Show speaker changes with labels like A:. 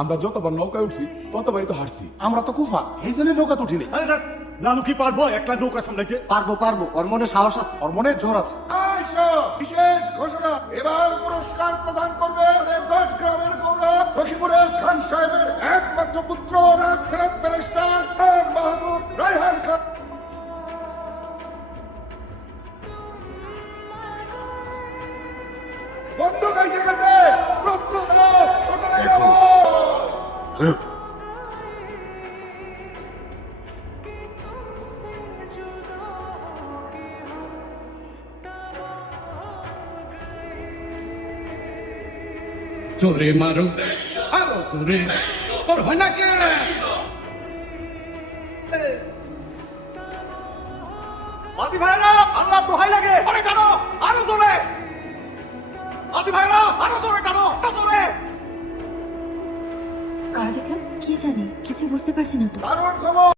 A: আমরা যতবার নৌকায় উঠছি ততবারই তো হারছি
B: আমরা তো কুফা এই জন্য নৌকা তো উঠিনি।
C: আরে দেখ লালু কি পারব? একটা নৌকা সামলাইতে
B: পারব পারব। ওর মনে সাহস আছে ওর মনে জোর আছে। বিশেষ ঘোষণা এবার পুরস্কার প্রদান করবে দশ গ্রামের গৌরব লক্ষ্মীপুরের খান সাহেবের একমাত্র পুত্র রাজফেরত ব্যারিস্টার খান বাহাদুর রায়হান খান। বন্দুক এসে গেছে।
D: জোরে মারো, আরও জোরে তোর হয় না কে?
C: মাতি ভাইরা, আল্লাহ দোহাই লাগে। আরে টানো আরও দৌড়ে মাতি ভাইরা, আরও দৌড়ে দৌড়ে
E: কারা জিতলাম কি জানি? কিছু বুঝতে পারছি না তো।